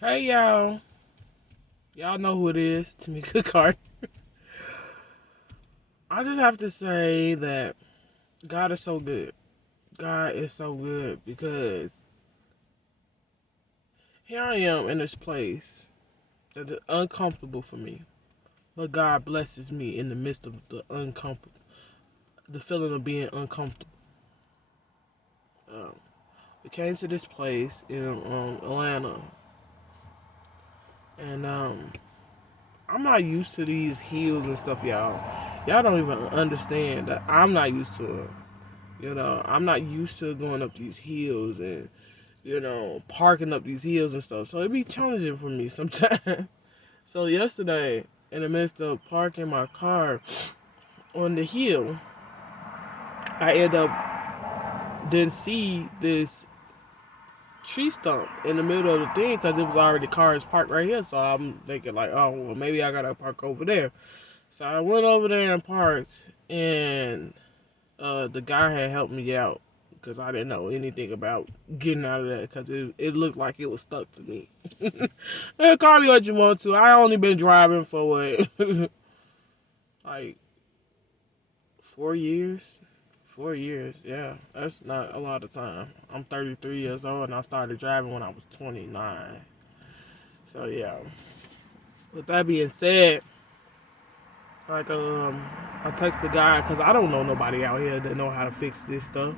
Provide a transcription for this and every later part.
Hey y'all. Y'all know who it is, Tamika Carter. I just have to say that God is so good. God is so good because here I am in this place that is uncomfortable for me. But God blesses me in the midst of the uncomfortable, the feeling of being uncomfortable. Um, we came to this place in Atlanta, and I'm not used to these hills and stuff, y'all. Y'all don't even understand that I'm not used to it. I'm not used to going up these hills and, parking up these hills and stuff. So it'd be challenging for me sometimes. So yesterday, in the midst of parking my car on the hill, I end up didn't see this tree stump in the middle of the thing because it was already cars parked right here. So I'm thinking like, oh well, maybe I gotta park over there. So I went over there and parked, and the guy had helped me out because I didn't know anything about getting out of that because it looked like it was stuck to me. Call me what you want to. I only been driving for what, like 4 years. 4 years, yeah, that's not a lot of time. I'm 33 years old and I started driving when I was 29. So yeah. With that being said, like I text the guy because I don't know nobody out here that know how to fix this stuff.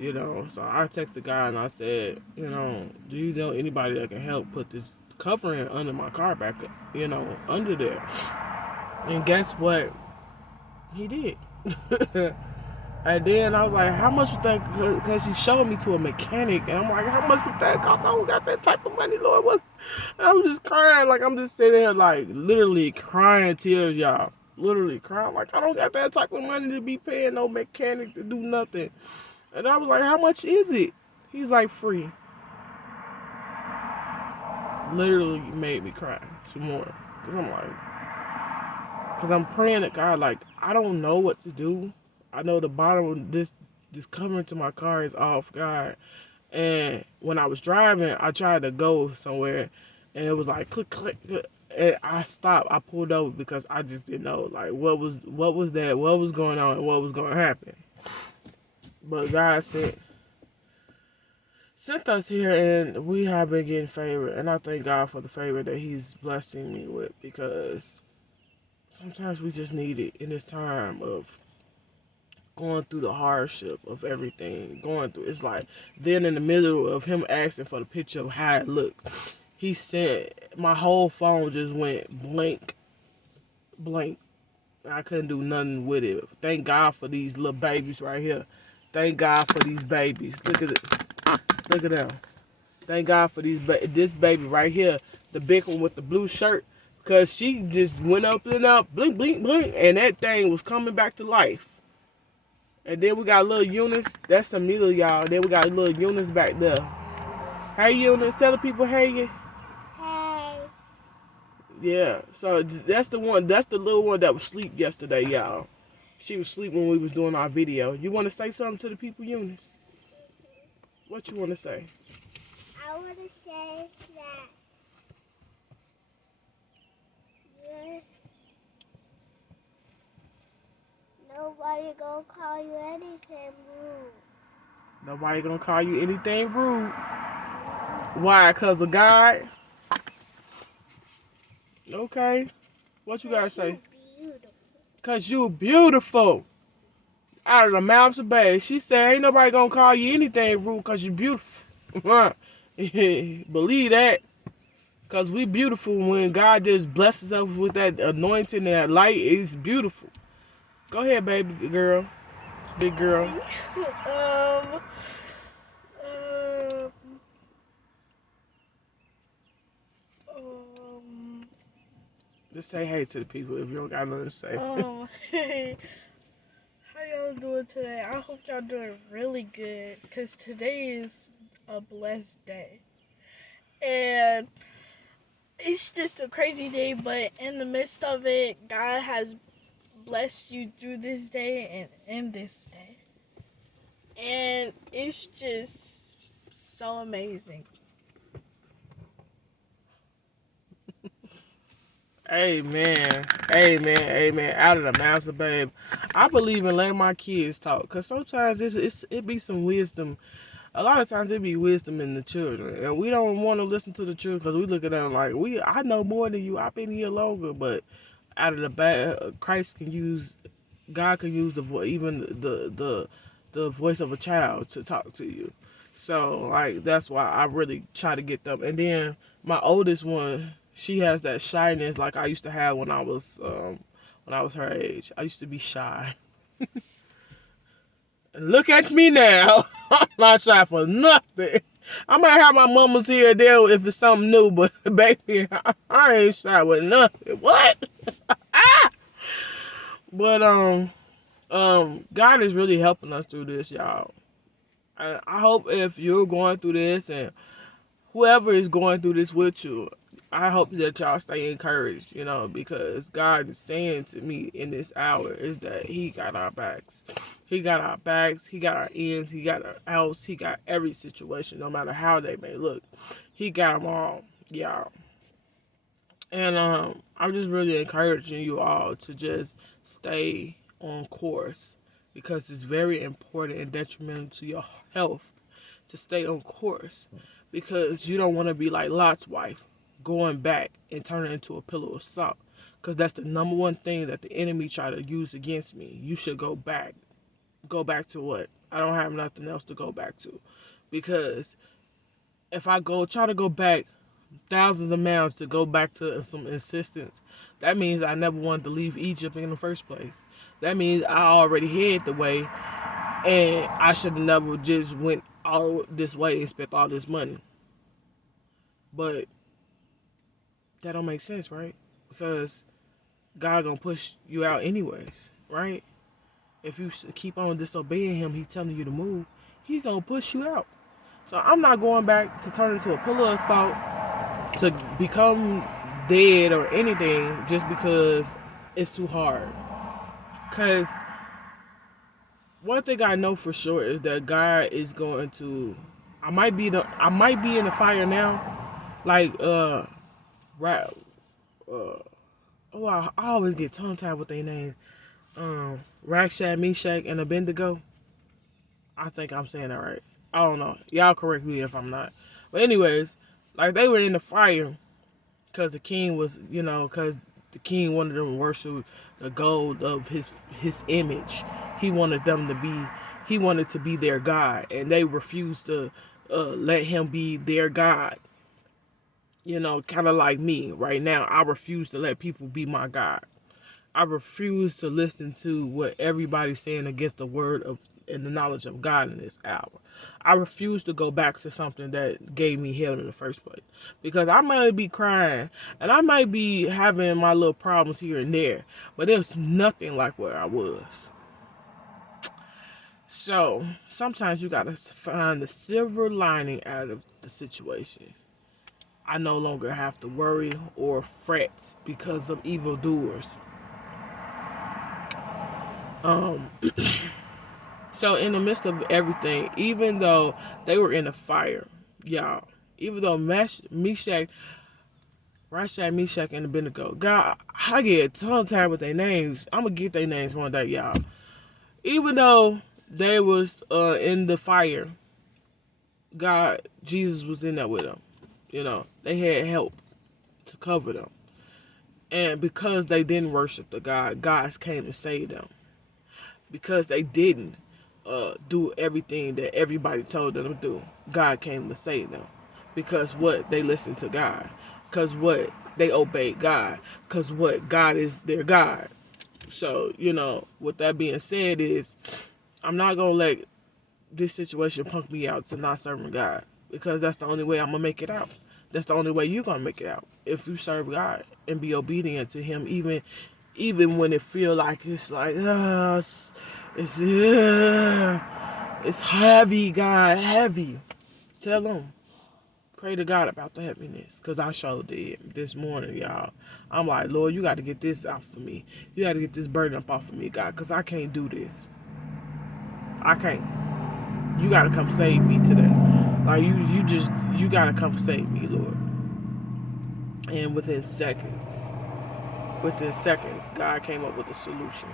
So I texted the guy and I said, do you know anybody that can help put this covering under my car back, under there? And guess what? He did. And then I was like, how much would that, because she showed me to a mechanic, and I'm like, how much would that cost? I don't got that type of money, Lord. What? And I'm just crying, like, I'm just sitting there, like, literally crying tears, y'all. Literally crying, like, I don't got that type of money to be paying no mechanic to do nothing. And I was like, how much is it? He's like, free. Literally made me cry some more. Cause I'm like, cause I'm praying to God, like, I don't know what to do. I know the bottom of this covering to my car is off, God. And when I was driving, I tried to go somewhere, and it was like click click, click, and I stopped. I pulled over because I just didn't know like what was that, what was going on, and what was going to happen. But God sent us here, and we have been getting favor, and I thank God for the favor that He's blessing me with, because sometimes we just need it in this time of going through the hardship of everything. Going through, it's like then in the middle of him asking for the picture of how it looked, he said my whole phone just went blank, blank. I couldn't do nothing with it. Thank God for these little babies right here. Thank God for these babies. Look at it. Look at them. Thank God for this baby right here, the big one with the blue shirt, because she just went up and up, blink, blink, blink, and that thing was coming back to life. And then we got little Eunice. That's Amelia, y'all. Then we got little Eunice back there. Hey, Eunice. Tell the people, hey. Hey. Yeah. So that's the one. That's the little one that was asleep yesterday, y'all. She was asleep when we was doing our video. You want to say something to the people, Eunice? What you want to say? I want to say that you're nobody gonna call you anything rude. Nobody gonna call you anything rude. Why? Cause of God? Okay. What you gotta Cause say? you beautiful. Cause you beautiful. Out of the mouths of babes. She said, ain't nobody gonna call you anything rude cause you beautiful. Believe that. Cause we beautiful when God just blesses us with that anointing and that light. It's beautiful. Go ahead, baby girl. Big girl. um, um, um, Just say hey to the people if you don't got nothing to say. hey, how y'all doing today? I hope y'all doing really good, cause today is a blessed day, and it's just a crazy day. But in the midst of it, God has blessed you through this day and in this day, and it's just so amazing. Amen. Amen. Amen. Out of the mouths of babe. I believe in letting my kids talk. Because sometimes it be some wisdom. A lot of times it be wisdom in the children. And we don't want to listen to the children because we look at them like, I know more than you. I've been here longer. But out of the back, God can use even the voice of a child to talk to you. So like that's why I really try to get them. And then my oldest one, she has that shyness like I used to have when I was her age. I used to be shy. And look at me now. I'm not shy for nothing. I might have my mamas here or there if it's something new, but baby, I ain't shy with nothing. What? But God is really helping us through this, y'all. I hope if you're going through this and whoever is going through this with you, I hope that y'all stay encouraged, because God is saying to me in this hour is that He got our backs. He got our backs, He got our ends, He got our outs, He got every situation, no matter how they may look. He got them all, y'all. And I'm just really encouraging you all to just stay on course because it's very important and detrimental to your health to stay on course because you don't want to be like Lot's wife going back and turning into a pillow of salt because that's the number one thing that the enemy try to use against me. You should go back. Go back to what? I don't have nothing else to go back to because if I try to go back thousands of miles to go back to some insistence, that means I never wanted to leave Egypt in the first place. That means I already had the way and I should have never just went all this way and spent all this money. But that don't make sense, right? Because God gonna push you out anyways, right? If you keep on disobeying Him, He telling you to move, He gonna push you out. So I'm not going back to turn into a pillar of salt to become dead or anything just because it's too hard. Because one thing I know for sure is that God is going to. I might be in the fire now, like right. I always get tongue tied with their name. Rakshak, Meshach, and Abednego. I think I'm saying that right. I don't know. Y'all correct me if I'm not. But anyways, like they were in the fire because the king was, because the king wanted them to worship the gold of his image. He wanted to be their God, and they refused to let him be their God. Kind of like me right now. I refuse to let people be my God. I refuse to listen to what everybody's saying against the word of and the knowledge of God in this hour. I refuse to go back to something that gave me hell in the first place. Because I might be crying and I might be having my little problems here and there, but it's nothing like where I was. So sometimes you gotta find the silver lining out of the situation. I no longer have to worry or fret because of evildoers. So in the midst of everything, even though they were in a fire, y'all, even though Meshach, and Abednego, God, I get tongue tied with their names. I'm gonna get their names one day, y'all. Even though they was in the fire, Jesus was in there with them. They had help to cover them. And because they didn't worship the God came to save them. Because they didn't do everything that everybody told them to do, God came to save them. Because what? They listened to God. Because what? They obeyed God. Because what? God is their God. So, with that being said is, I'm not going to let this situation punk me out to not serving God. Because that's the only way I'm going to make it out. That's the only way you're going to make it out. If you serve God and be obedient to Him, even when it feel like it's like, it's heavy, God, heavy. Tell Him. Pray to God about the heaviness. Because I sure did this morning, y'all. I'm like, Lord, you got to get this out for me. You got to get this burden up off of me, God. Because I can't do this. I can't. You got to come save me today. Like, you got to come save me, Lord. And within seconds, within seconds, God came up with a solution.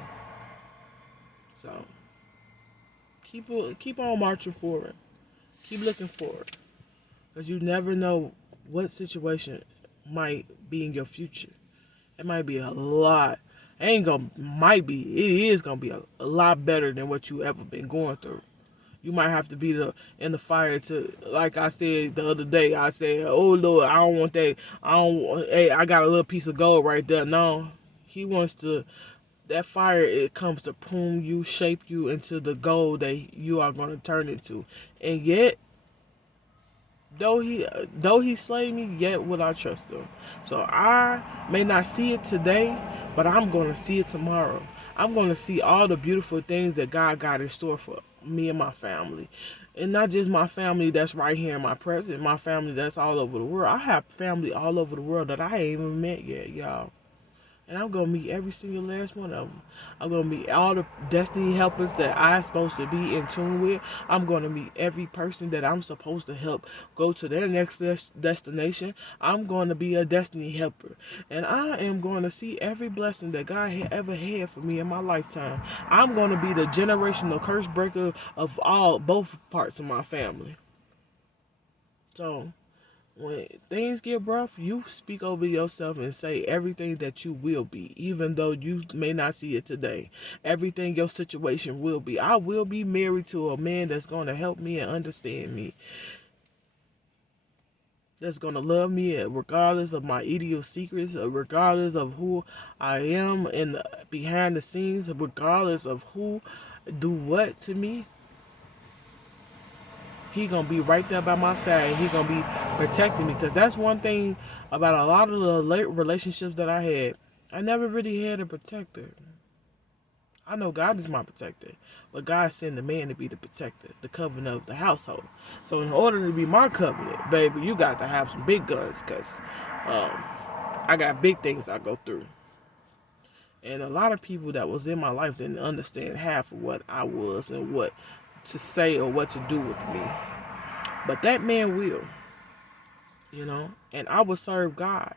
So keep on marching forward. Keep looking forward, because you never know what situation might be in your future. It might be a lot. Ain't gonna might be. It is gonna be a lot better than what you ever been going through. You might have to be in the fire to, like I said the other day. I said, "Oh Lord, I don't want that. I don't. Hey, I got a little piece of gold right there." No, He wants to. That fire, it comes to prune you, shape you into the gold that you are going to turn into. And yet, though he slay me, yet will I trust him. So I may not see it today, but I'm going to see it tomorrow. I'm going to see all the beautiful things that God got in store for me and my family. And not just my family that's right here in my present, my family that's all over the world. I have family all over the world that I ain't even met yet, y'all. And I'm going to meet every single last one of them. I'm going to meet all the destiny helpers that I'm supposed to be in tune with. I'm going to meet every person that I'm supposed to help go to their next destination. I'm going to be a destiny helper. And I am going to see every blessing that God ever had for me in my lifetime. I'm going to be the generational curse breaker of both parts of my family. So when things get rough, you speak over yourself and say everything that you will be, even though you may not see it today. Everything your situation will be. I will be married to a man that's going to help me and understand me. That's going to love me regardless of my idiosyncrasies, regardless of who I am behind the scenes, regardless of who do what to me. He gonna be right there by my side. He gonna be protecting me, because that's one thing about a lot of the relationships that I had. I never really had a protector. I know God is my protector, but God sent the man to be the protector, the covenant of the household. So in order to be my covenant, baby, you got to have some big guns, because I got big things I go through. And a lot of people that was in my life didn't understand half of what I was and what to say or what to do with me. But that man will, and I will serve God,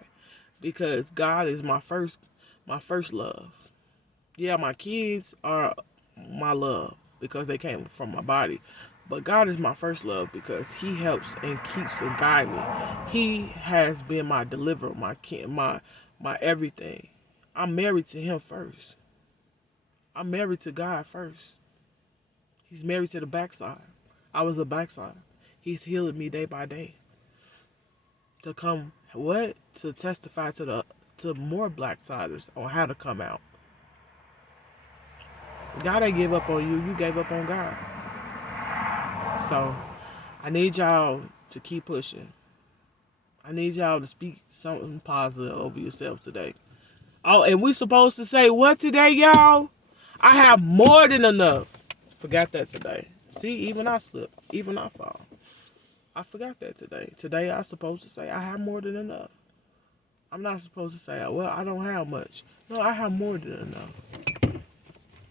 because God is my first love. Yeah, my kids are my love because they came from my body. But God is my first love because He helps and keeps and guides me. He has been my deliverer, my everything. I'm married to Him first. I'm married to God first. He's married to the backside. I was a backside. He's healing me day by day. To come, what? To testify to more blacksiders on how to come out. God ain't give up on you. You gave up on God. So, I need y'all to keep pushing. I need y'all to speak something positive over yourselves today. Oh, and we supposed to say what today, y'all? I have more than enough. Forgot that today. See, even I slip. Even I fall. I forgot that today. Today I'm supposed to say I have more than enough. I'm not supposed to say, well, I don't have much. No, I have more than enough.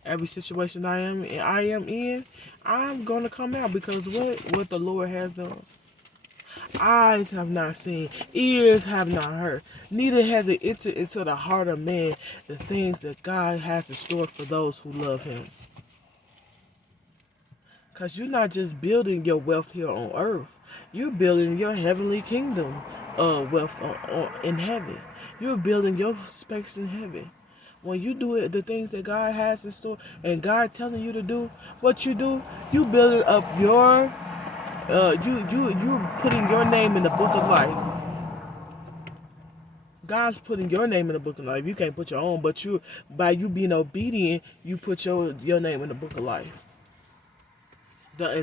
Every situation I am in, I'm gonna come out, because what the Lord has done. Eyes have not seen, ears have not heard, neither has it entered into the heart of man the things that God has in store for those who love Him. Because you're not just building your wealth here on earth. You're building your heavenly kingdom wealth in heaven. You're building your space in heaven. When you do it, the things that God has in store and God telling you to do, what you do, you building up your, you putting your name in the book of life. God's putting your name in the book of life. You can't put your own, but by you being obedient, you put your name in the book of life. The